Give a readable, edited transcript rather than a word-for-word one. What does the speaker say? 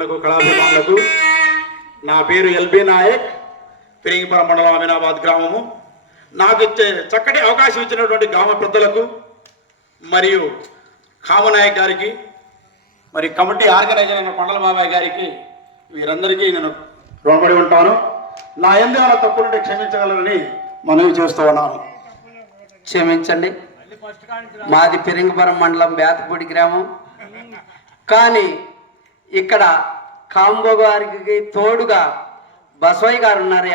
అభిమానులకు కళాభిమానులకు నా పేరు ఎల్బి నాయక్, ఫిరింగిపురం మండలం అమీనాబాద్ గ్రామము. నాకు ఇచ్చే చక్కటి అవకాశం ఇచ్చినటువంటి గ్రామ పెద్దలకు మరియు కామనాయక్ గారికి, మరి కమిటీ ఆర్గనైజర్ అయిన కొండల బాబాయ్ గారికి, వీరందరికీ నేను రుణపడి ఉంటాను. నా ఎందుకు తప్పులుంటే క్షమించగలరని మనవి చేస్తూ ఉన్నాను. క్షమించండి. మాది ఫిరింగిపురం మండలం బేతపూడి గ్రామం. కానీ ఇక్కడ కాంబో గారికి తోడుగా బసవయ్య గారు ఉన్నారు.